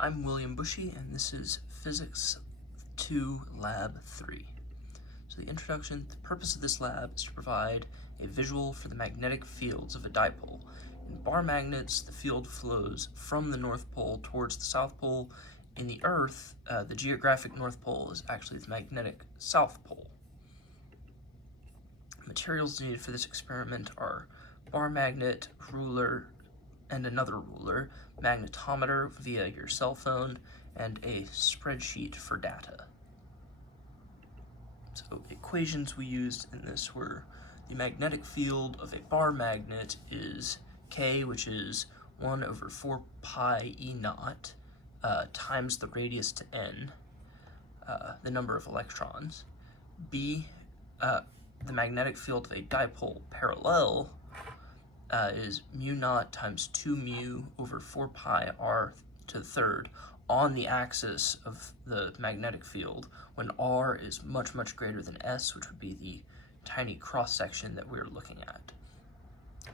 I'm William Bushy, and this is Physics 2 Lab 3. So the introduction, the purpose of this lab is to provide a visual for the magnetic fields of a dipole. In bar magnets, the field flows from the North Pole towards the South Pole. In the Earth, the geographic North Pole is actually the magnetic South Pole. Materials needed for this experiment are bar magnet, ruler, and another ruler, magnetometer via your cell phone, and a spreadsheet for data. So equations we used in this were the magnetic field of a bar magnet is K, which is 1 over 4 pi E naught, times the radius to N, the number of electrons. B, the magnetic field of a dipole parallel is mu naught times 2 mu over 4 pi r to the third on the axis of the magnetic field when r is much, much greater than s, which would be the tiny cross-section that we're looking at.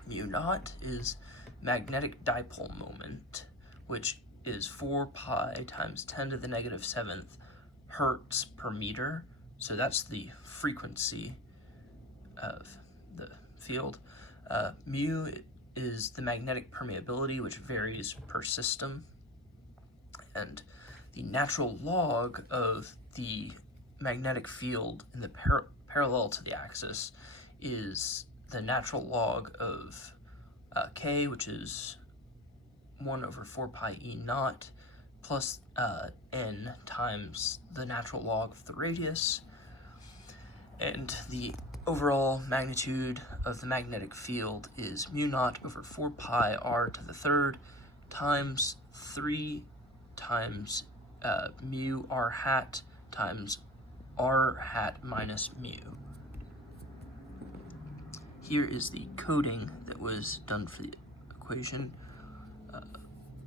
Mu naught is magnetic dipole moment, which is 4 pi times 10 to the negative 7th hertz per meter. So that's the frequency of the field. Mu is the magnetic permeability, which varies per system, and the natural log of the magnetic field in the parallel to the axis is the natural log of K, which is 1 over 4 pi E naught, plus N times the natural log of the radius, and the overall magnitude of the magnetic field is mu naught over 4 pi r to the third times 3 times mu r hat times r hat minus mu. Here is the coding that was done for the equation.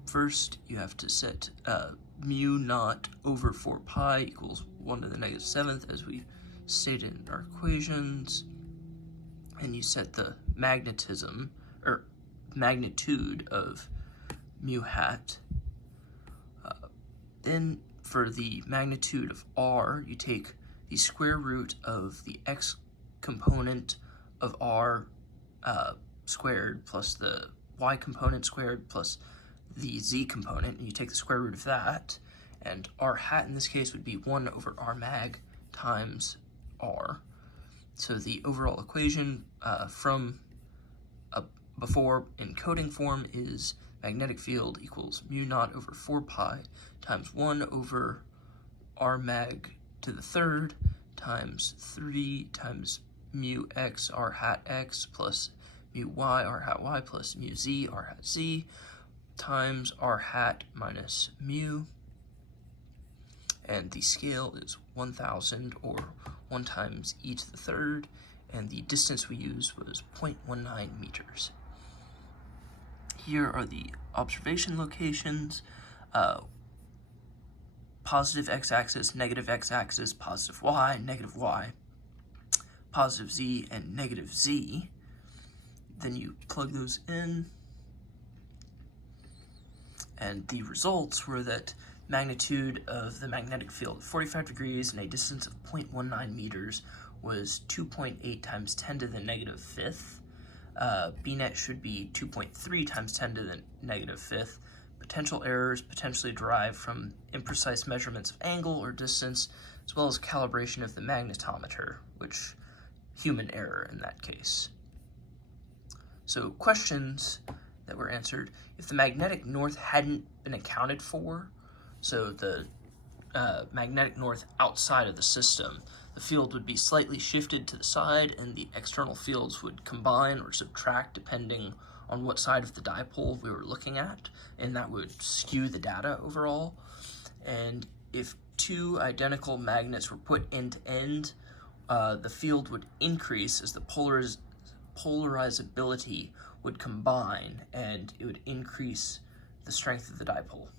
First, you have to set mu naught over 4 pi equals 1 to the negative 7th, as we stated in our equations, and you set the magnetism, or magnitude of mu hat. Then for the magnitude of r, you take the square root of the x component of r squared plus the y component squared plus the z component, and you take the square root of that, and r hat in this case would be 1 over r mag times r. So the overall equation from before in coding form is magnetic field equals mu naught over 4 pi times 1 over r mag to the third times 3 times mu x r hat x plus mu y r hat y plus mu z r hat z times r hat minus mu, and the scale is 1000, or 1 times e to the third, and the distance we used was 0.19 meters. Here are the observation locations: positive x-axis, negative x-axis, positive y, positive z, and negative z. Then you plug those in, and the results were that magnitude of the magnetic field 45 degrees and a distance of 0.19 meters was 2.8 times 10 to the negative 5th. BNet should be 2.3 times 10 to the negative 5th. Potential errors potentially derived from imprecise measurements of angle or distance, as well as calibration of the magnetometer, which human error in that case. So questions that were answered: if the magnetic north hadn't been accounted for, so the magnetic north outside of the system, the field would be slightly shifted to the side and the external fields would combine or subtract depending on what side of the dipole we were looking at, and that would skew the data overall. And if two identical magnets were put end to end, the field would increase as the polarizability would combine, and it would increase the strength of the dipole.